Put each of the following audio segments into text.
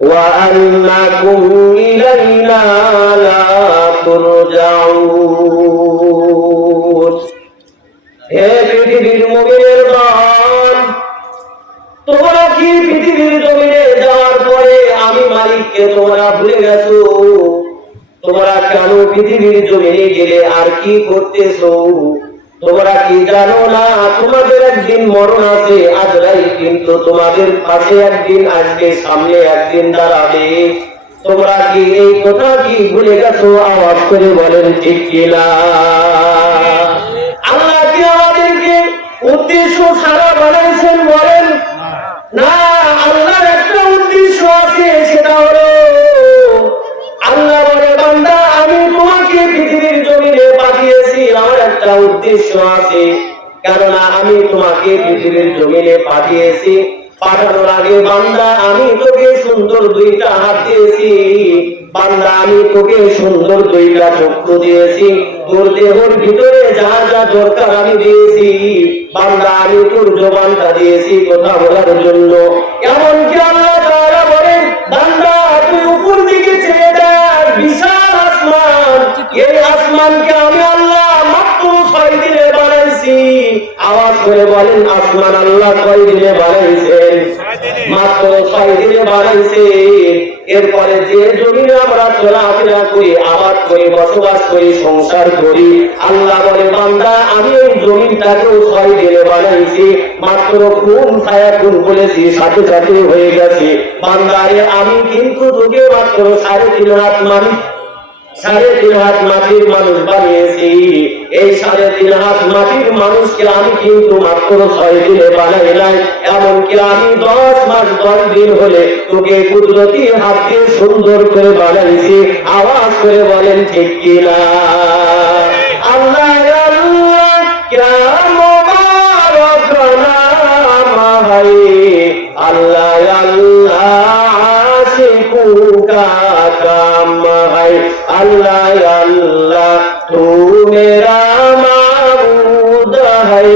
وأنكم إلينا لا ترجعون হে পৃথিবীর মুমিনের দল, তোমরা কি পৃথিবীর জমিনে যাওয়ার পরে আমি মালিককে তোমরা ভুলে গেছো? তোমরা কেন পৃথিবীর জমিনে গেলে আর কি করতেছো? তোমরা কি জানো না তোমাদের একদিন মরণ আছে? আজরাইল কিন্তু তোমাদের পাশে একদিন আসবে, সামনে একদিন দাঁড়াবে। তোমরা কি এই কথা কি ভুলে গেছো? আওয়াজ করে বলেন ঠিক কিনা? আল্লাহ কি আমাদেরকে উদ্দেশ্য ছাড়া বানাইছেন? বলেন না। আল্লাহর একটা উদ্দেশ্য আছে, সেটা হলো আল্লাহ বলে, বান্দা আমি তোমাকে পৃথিবীর জমিনে পাঠিয়েছি, আমার একটা উদ্দেশ্য আছে। কেননা আমি তোমাকে পৃথিবীর জমিনে পাঠিয়েছি, পাঠানোর আগে বান্দা আমি তোকে সুন্দর দুইটা হাত দিয়েছি, বান্দা আমি তোকে সুন্দর দুইটা চক্ষু দিয়েছি, তোর দেহের ভিতরে যা যা দরকার আমি দিয়েছি, বান্দা আমি তোর জবানটা দিয়েছি কথা বলার জন্য। এমনকি আল্লাহ তাআলা বলেন, বান্দা তুই উপর দিকে চেয়ে দেখ, বিশাল আসমান, এই আসমানকে আমি আল্লাহ মাত্র 6 দিনে বানাইছি। আওয়াজ করে বলেন আসমান আল্লাহ কয় দিনে বানাইছেন? মাত্র 6 দিনে বানাইছে। এরপরে যে জমিনে আমরা চলাফেরা করি, আবাদ করি, বসবাস করি, সংসার করি, আল্লাহ বলে বান্দা আমি এই জমিনটাকেও 6 দিনে বানাইছি। মাত্র কোন ছায়া কোন বলেছি, সাথে সাথে হয়ে গেছে। বান্দারে আমি কিন্তু তোকে মাত্র 3.5 হাত 3.5 হাত মাটির মানুষ বানিয়েছি। এই 3.5 হাত মাটির মানুষকে আমি কিন্তু মাত্র 6 দিনে বানাই নাই। এমনকি আমি 10 মাস 10 দিন হলে তোকে কুদরতি হাত দিয়ে সুন্দর করে বানাইছি। আওয়াজ করে বলেন ঠিক কিনা? আল্লাহ আল্লাহ क्या मुबारक नाम है, अल्लाह अल्लाह आशिकों का काम है, अल्लाह अल्लाह तू मेरा माबूद है,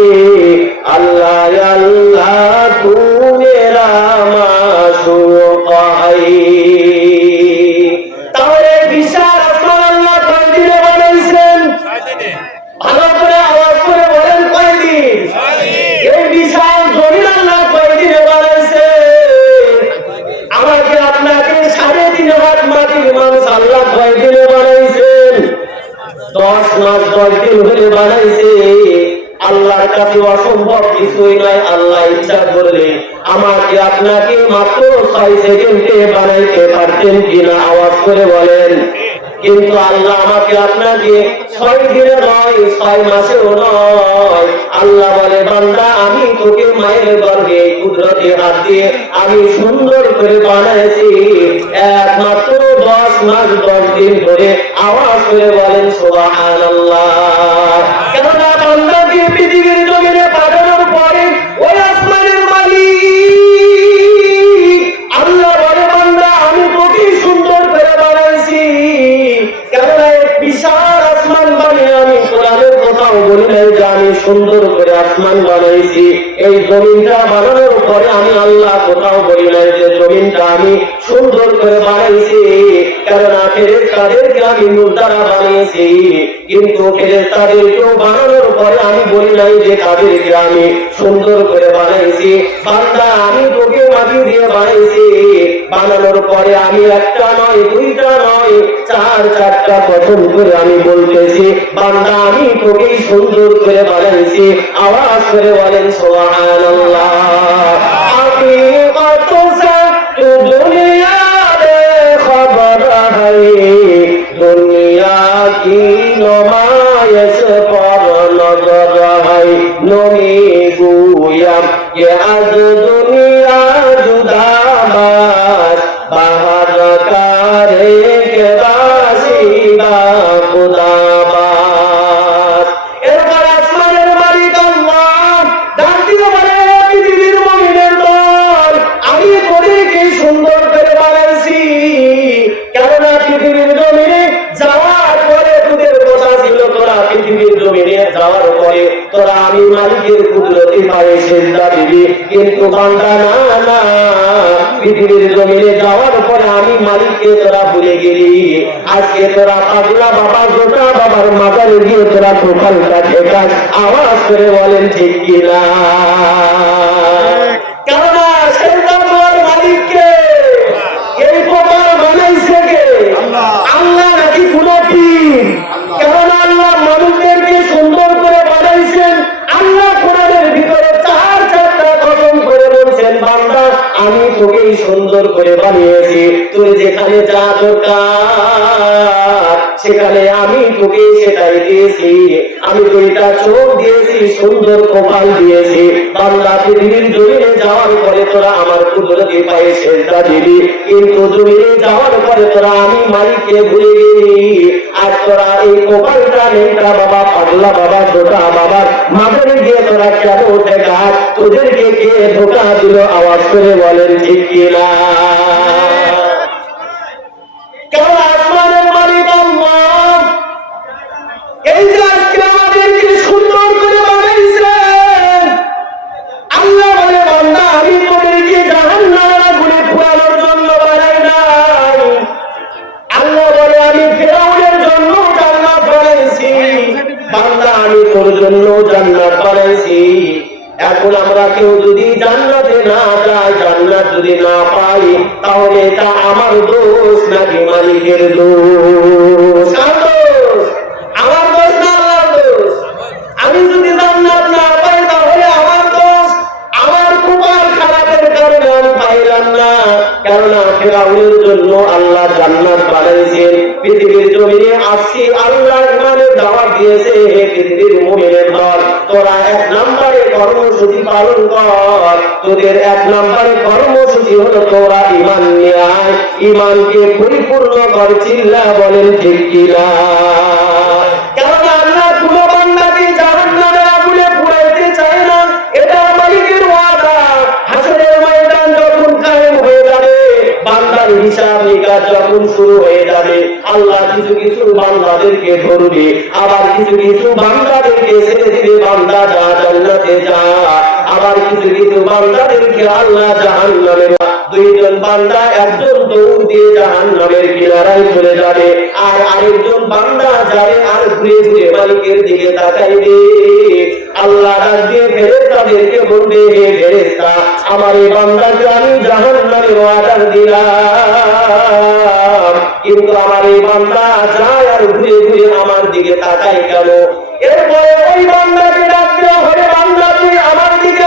अल्लाह अल्लाह तू मेरा माशूक है। তাহলে বিশাল আসমান আল্লাহ কয় দিনে বানাইছেন? ভালো করে আওয়াজ করে বলেন কয় দিন? এই বিশাল জমিন আল্লাহ কয় দিনে বানাইছে? আমাকে আপনাকে 3.5 হাত মাটির মানুষ আল্লাহ কয় দিনে বানাইছেন? 10 মাস 10 দিন হলে বানাইছে। আল্লাহর কাছে অসম্ভব কিছুই নাই। আল্লাহ ইচ্ছা করলে আমাকে আপনাকে মাত্র 6 সেকেন্ডে বানাইতে পারতেন কিনা? আওয়াজ করে বলেন। কিন্তু আল্লাহ আমাকে আপনাকে 6 দিনে নয়, 6 মাসেও নয়। আল্লাহ বলে বান্দা আমি তোকে মায়ের গর্ভে কুদরতি হাত দিয়ে আমি সুন্দর করে বানাইছি একমাত্র 10 মাস 10 দিন ধরে। আওয়াজ করে বলেন সুবহানাল্লাহ। কেননা বান্দাকে পৃথিবীর জমিনে পাঠানোর পরে ওই আসমানের মালিক আল্লাহ বলে বান্দা আমি তোকে সুন্দর করে বানাইছি। কেননা বিশাল আসমান বানিয়ে আমি কোরআনের কথাও বলি নাই যে আমি সুন্দর করে আসমান বানাইছি। এই জমিনটা বানানোর পরে আমি আল্লাহ কোথাও বলি নাই যে জমিনটা আমি সুন্দর করে বানাইছি। কেননা ফেরেশতাদেরকে আমি নূর দ্বারা বানিয়েছি, কিন্তু ফেরেশতাদেরকেও বানানোর পরে আমি বলি নাই যে তাদেরকে আমি সুন্দর করে বানাইছি। বান্দা আমি তোকে মাটি দিয়ে বানাইছি। বানানোর পরে আমি একটা নয়, দুইটা নয়, 4-4টা কথন করে আমি বলতেছি বান্দা আমি তোকে সুন্দর করে বানাইছি। আওয়াজ করে বলেন সুবহানাল্লাহ। আপনি কত সা তো দুনিয়া রে খবর है, दुनिया की नुमाइश पर नजर है, नमी गुयम ये आज दुनिया जुदाबाज बाहर करे के बासीबा खुदाबाज। এরপর আসমানের মালিক আল্লাহ ডাক দিয়ে বলে, পৃথিবীর মুমিনের দল আমি তোদেরকে সুন্দর করে বানাইছি। কেননা পৃথিবীর জমিনে যাওয়ার পরে তোদের কথা ছিল তোরা পৃথিবীর জমিনে যাওয়ার পরে তোরা আমি মালিকের কুদরতি পায়ে সিজদা দিবি। কিন্তু বান্দা না, পৃথিবীর জমিনে যাওয়ার পরে মালিককে তোরা ভুলে গেলি। আজকে তোরা পাগলা বাবা গোটা বাবার মাজারে গিয়ে তোরা কোপালটা ঠেকাস, আওয়াজ করে বলেন ঠিক কিনা? কেননা সেটা তোমার মালিককে, এই কোপাল বানাইছে কে? আল্লাহ নাকি কোনো পীর? কেননা আল্লাহ মানুষদেরকে সুন্দর করে বানাইছেন। আল্লাহ কোরআনের ভিতরে চারটা কসম করে বলছেন, বান্দা আমি তোকেই সুন্দর করে বানিয়েছি, তুই যেখানে যা দরকার সেখানে আমি তোকে সেটাই দিয়েছি। আমি দুইটা চোখ দিয়েছি, সুন্দর কপাল দিয়েছি। বান্দা পৃথিবীর জমিনে যাওয়ার পরে তোরা আমার কুদরতি পায়ে সেজদা দিবি, কিন্তু জমিনে যাওয়ার পরে তোরা আমি মালিককে ভুলে গেলি। আজ তোরা এই কপালটা নেতা বাবা পাগলা বাবা ছোটা বাবার মাথায় গিয়ে তোরা কেন দেখা? তোদেরকে কে ধোকা দিল? আওয়াজ করে বলেন ঠিক কিনা? কেন আসমানের মালিক আল্লাহ, এই যে আজকে আমাদেরকে সুন্দর করে বানাইছেন। আল্লাহ বলে, বান্দা আমি তোদেরকে জাহান্নামের আগুনে পোড়ানোর জন্য বানাই নাই। আল্লাহ বলে, আমি ফেরাউনের জন্য জান্নাত বানাইছি। বান্দা আমি তোর জন্য জান্নাত বানাইছি। এখন আমরা কেউ যদি জান্নাতে না যায়, জান্নাত যদি না পাই, তাহলে এটা আমার দোষ নাকি মালিকের দোষ? আমার দোষ না আল্লাহর দোষ? আমি যদি জান্নাত না পাই তাহলে আমার দোষ। আমার কপাল খারাপের কারণে আমি পাইলাম না। কেননা ফেরাউনের জন্য আল্লাহ জান্নাত বানাইছেন। পৃথিবীর জমিনে আসছি, আল্লাহ ইমানের দাওয়াত দিয়েছে। হে পৃথিবীর মুমিনের দল, তোরা 1 নম্বরে কর্মসূচি পালন কর। তোদের 1 নম্বরে কর্মসূচি হলো তোরা ঈমান নিয়ে আয়, ঈমানকে পরিপূর্ণ কর। চিল্লা বলেন ঠিক কিনা? কারণ আল্লাহ কোন বান্দাকে জাহান্নামের আগুনে পুড়াইতে চায় না, এটা মালিকের ওয়াদা। হাসরের ময়দান যখন কায়েম হয়ে যাবে, বান্দার হিসাব নিকাশ যখন শুরু হয়ে যাবে, আল্লাহ কিছু কিছু বান্দাদেরকে ধরবে, আবার কিছু কিছু বান্দাদেরকে ছেড়ে দিবে, বান্দা যা জান্নাতে যা। আবার কিছু কিছু বান্দাদেরকে আল্লাহ জাহান্নামের, 2 জন বান্দা, একজন দৌড় দিয়ে জাহান্নামের কিনারায় চলে যাবে, আর আরেকজন বান্দা যাবে আর ঘুরে ঘুরে মালিকের দিকে তাকাইবে। আল্লাহ ডাক দিয়ে ফেরেশতাদেরকে বলবে, হে ফেরেশতা, আমার এই বান্দাকে আমি জাহান্নামের অর্ডার দিলাম, কিন্তু আমার এই বান্দা যায় আর ঘুরে ঘুরে আমার দিকে তাকায় কেন? এরপরে ওই বান্দাকে ডাক দেওয়া হবে, বান্দা তুই আমার দিকে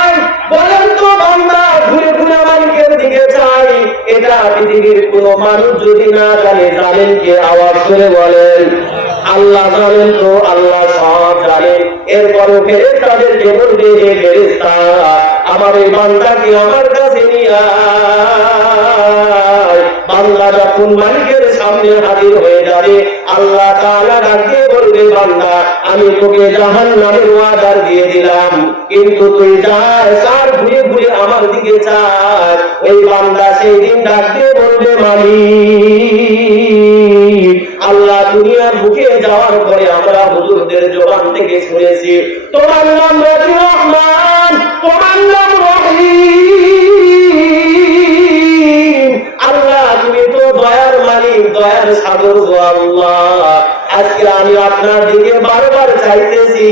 আয়। বলেন তো বান্দা ঘুরে ঘুরে মালিকের দিকে চাই, এটা পৃথিবীর কোনো মানুষ যদি না জানে, জানেন কে? আওয়াজ করে বলেন। আল্লাহ জানেন তো, আল্লাহ সব জানেন। এরপরে ফেরেশতাদেরকে বলবে, হে ফেরেশতা, আমার এই বান্দাকে আমার কাছে নিয়ে আয়। বান্দা যখন মালিকের সামনে হাজির হয়ে যাবে, আল্লাহ তাআলা ডাক দিয়ে বলবে, বান্দা আমি তোকে জাহান্নামের ওয়াদা দিয়ে দিলাম, কিন্তু তুই যাস আর ঘুরে ঘুরে আমার দিকে চাস। ওই বান্দা সেই দিন ডাক দিয়ে বলবে, মালিক, আল্লাহ দুনিয়ার বুকে যাওয়ার পরে আমরা হুজুরদের জবান থেকে শুনেছি তোমার নাম রহমান, তোমার নাম রহিম। আল্লাহ তুমি তো দয়ার মালিক, দয়ার সাগর গো আল্লাহ। আজকে আমি আপনার দিকে বারবার চাইতেছি,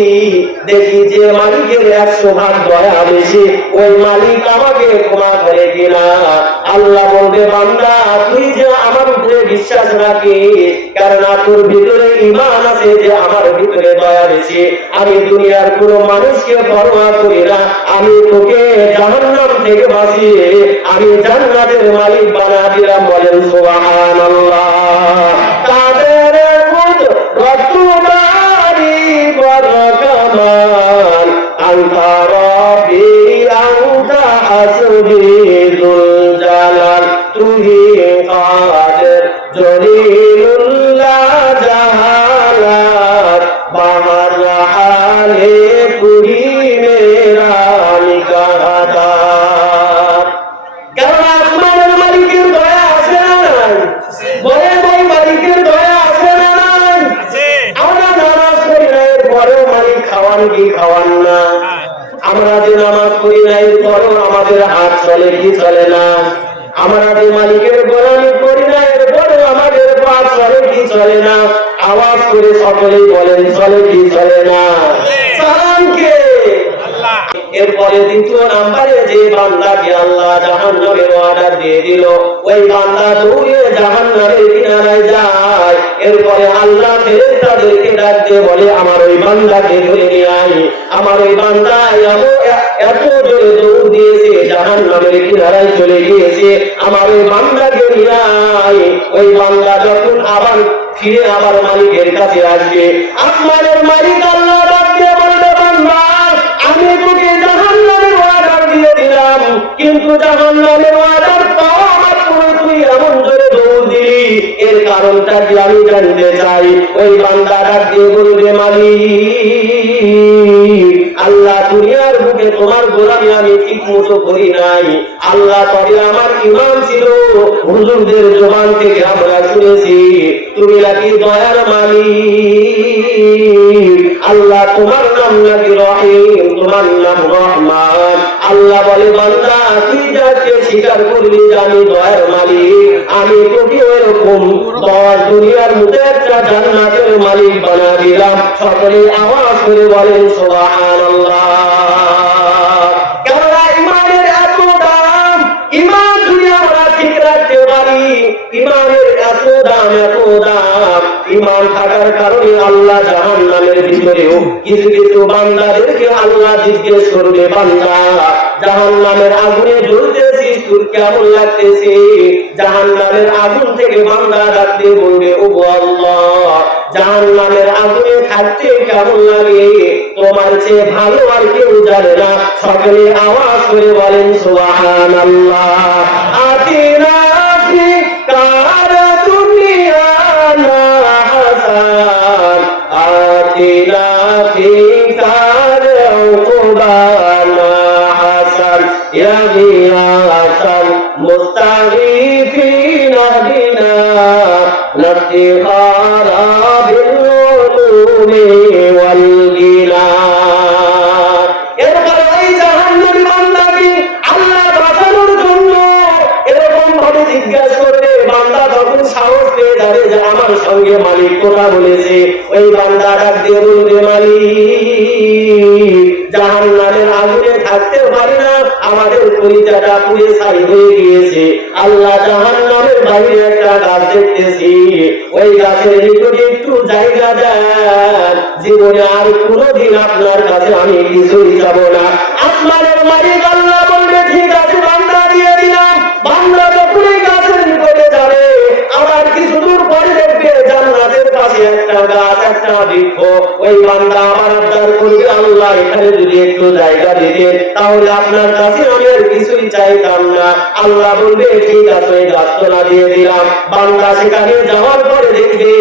দেখি যে মালিকের 100 ভাগ দয়া বেশি, ওই মালিক আমাকে ক্ষমা করে কিনা। আল্লাহ বলবে, বান্দা তুই যে আমার উপরে বিশ্বাস রাখিস, কারণ তোর ভিতরে ঈমান আছে যে আমার ভিতরে দয়া বেশি, আমি দুনিয়ার কোনো মানুষকে পরোয়া করি না, আমি তোকে জাহান্নাম থেকে বাঁচিয়ে আমি জান্নাতের মালিক বানা দিলাম। বলেন সুবহানাল্লাহ। তাদের রতুমারি বরকমান আনতা রব্বি আনতা হাসবি যুল জালাল, তুহি কাদের জলিলুল্লাহ জালাল, বাহার হালে তুহি মেরা নিগাহদার। কারণ আসমানের মালিকের দয়া আছে না নাই? বলেন ওই মালিকের দয়া আছে না নাই? আমরা নামাজ পড়ি না, এরপরেও মালিক খাওয়ান কি খাওয়ান না? আমরা যে নামাজ পড়ি না, এরপরেও আমাদের হাত চলে কি চলে না? আমরা যে মালিকের গোলামি দিয়ে দিল। ওই বান্দা দৌড়ে জাহান্নামের কিনারায় যায়। এরপরে আল্লাহ ফেরেশতাদেরকে ডাক দিয়ে বলে, আমার ওই বান্দাকে ধরে নিয়ে আয়। আমার ওই বান্দা এত জোরে দৌড় দিয়েছে, জাহান্নামের কিনারায় চলে গিয়েছে, আমার ওই বান্দাকে নিয়ে আয়। ওই বান্দা যখন আবার ফিরে আবার মালিকের কাছে আসবে, আসমানের মালিক আল্লাহ ডাক দিয়ে বলবে, বান্দা আমি তোকে জাহান্নামের অর্ডার দিয়ে দিলাম, কিন্তু জাহান্নামের অর্ডার পাওয়া মাত্র তুই এমন জোরে দৌড় দিলি, এর কারণটা কি আমি জানতে চাই। ওই বান্দা ডাক দিয়ে বলবে, মালিক আল্লাহ দুনিয়ার বুকে তোমার গোলামি আমি ঠিক মতো করি নাই। আল্লাহ তবে আমার ঈমান ছিল, হুজুরদের জবান থেকে আমরা শুনেছি তুমি নাকি দয়ার মালিক। আল্লাহ তোমার নাম নাকি রহিম, তোমার নাম রহমান। আল্লাহ বলে, বান্দা তুই যাকে স্বীকার করবি যে আমি দয়ার মালিক, আমি তোকে এরকম 10 দুনিয়ার মধ্যে একটা জান্নাতের মালিক বানা দিলাম। সকলে আওয়াজ করে বলেন সুবহানাল্লাহ। কেননা ইমানের এত দাম, ইমান যদি আমরা ঠিক রাখতে পারি, ইমানের এত দাম, এত দাম। ইমান থাকার কারণে আল্লাহ জাহান্নামের ভিতরেও কিছু কিছু বান্দাদেরকে আল্লাহ জিজ্ঞেস করবে, বান্দা জাহান্নামের আগুনে জ্বলতেছিস, তোর কেমন লাগতেছে? জাহান্নামের আগুন থেকে বান্দা ডাকতে বলবে, ওগো আল্লাহ জাহান্নামের আগুনে থাকতে কেমন লাগে? তোমার চেয়ে ভালো আর কেউ জানে না। সকলে আওয়াজ করে বলেন সুবহানাল্লাহ। আতিনা ফি কার দুনিয়া না হাসান, আতিনা ফি কার উকবানা হাসান, ইয়া গিয়াসাল মুস্তাগীফিন বিনা নাফতিখারা বিল উলুমি ওয়াল গিনা। এরপর ওই জাহান্নামী বান্দাকে আল্লাহ বাঁচানোর জন্য এরকম ভাবে জিজ্ঞাসা করবে, বান্দা তখন সাহস পেয়ে যাবে যে আমার সঙ্গে মালিক কথা বলেছে। ওই বান্দা ডাক দিয়ে বলবে, মালিক জাহান্নামের আগুনে থাকতে পারি না, আমাদের কলিজাটা পুড়ে ছাই হয়ে গিয়েছে। আল্লাহ জাহান্নামের বাইরে একটা গাছ দেখতেছি, ওই গাছের নিকটে একটু জায়গা দেন, জীবনে আর কোনোদিন আপনার কাছে আমি কিছুই যাব না। আসমানের মালিক আল্লাহ বলবে, ঠিক আছে বান্দা দিয়ে দিলাম। বান্দা যখন এই গাছের নিকটে যাবে, আবার কিছু দূর পরে দেখবে জান্নাতের পাশে একটা গাছ, একটা বৃক্ষ। ওই বান্দা আবার আবদার করবে, আল্লাহ এখানে যদি একটু জায়গা দিতেন তাহলে আপনার কাছে আমি আর কিছুই চাইতাম না। আল্লাহ বলবে, ঠিক আছে ওই গাছতলা দিয়ে দিলাম। বান্দা সেখানে যাওয়ার পরে দেখবে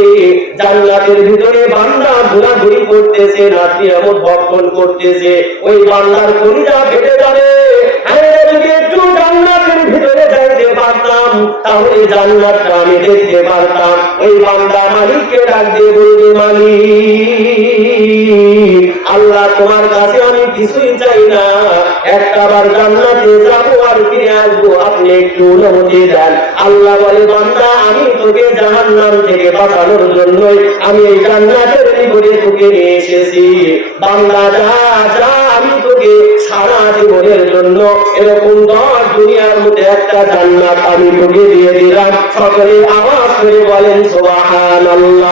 জান্নাতের ভিতরে বান্দা ঘোরাঘুরি করতেছে, রাত্রি এমন ভক্ষণ করতেছে। ওই বান্দার কলিজা ফেটে যাবে, যদি একটু জান্নাতের ভিতরে যাইতে পারতাম তাহলে জান্নাতটা আমি দেখতে পারতাম। ওই বান্দা মালিককে ডাক দিয়ে বলবে, মালিক আল্লাহ তোমার কাছে আমি কিছুই চাই না, একটাবার জান্নাতে যাবো আর ফিরে আসবো, আপনি একটু অনুমতি দেন। আল্লাহ বলে, বান্দা আমি তোকে জাহান্নাম থেকে বাঁচানোর জন্যই আমি এই জান্নাতের নিকটে তোকে নিয়ে এসেছি। বান্দা যা যা, আমি তোকে সারা জীবনের জন্য এরকম 10 দুনিয়ার মধ্যে একটা জান্নাত আমি তোকে দিয়ে দিলাম। সকলে আওয়াজ করে বলেন সুবহানাল্লাহ।